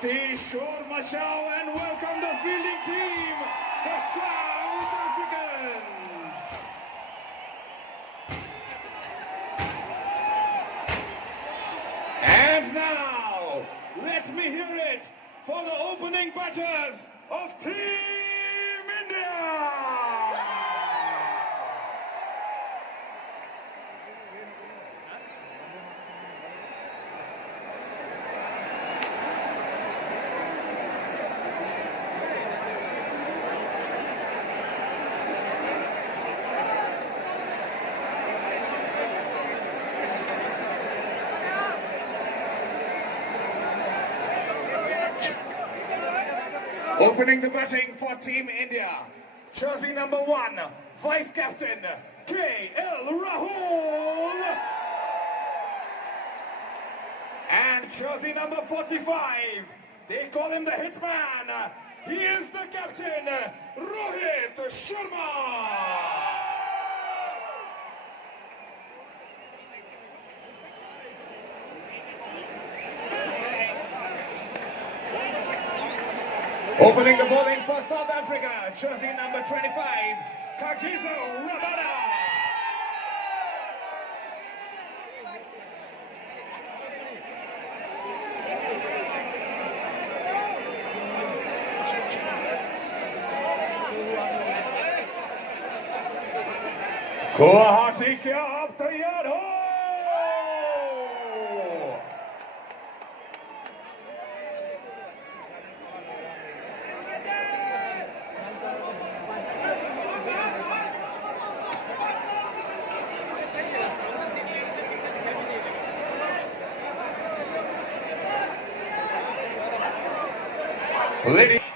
Party, Shor Machao, and welcome the fielding team, the South Africans. And now, let me hear it for the opening batters of Team India. Opening the batting for Team India, jersey number 1, Vice Captain KL Rahul. And jersey number 45, they call him the Hitman. He is the captain, Rohit Sharma. Opening the bowling for South Africa, jersey number 25, Kagiso Rabada. Guwahati kya ab taiyar ho? Ladies